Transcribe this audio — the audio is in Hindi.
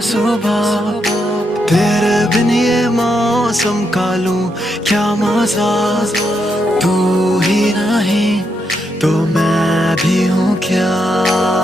सुबह, तेरे बिन ये मौसम का लूं क्या मजा। तू ही नहीं तो मैं भी हूँ क्या।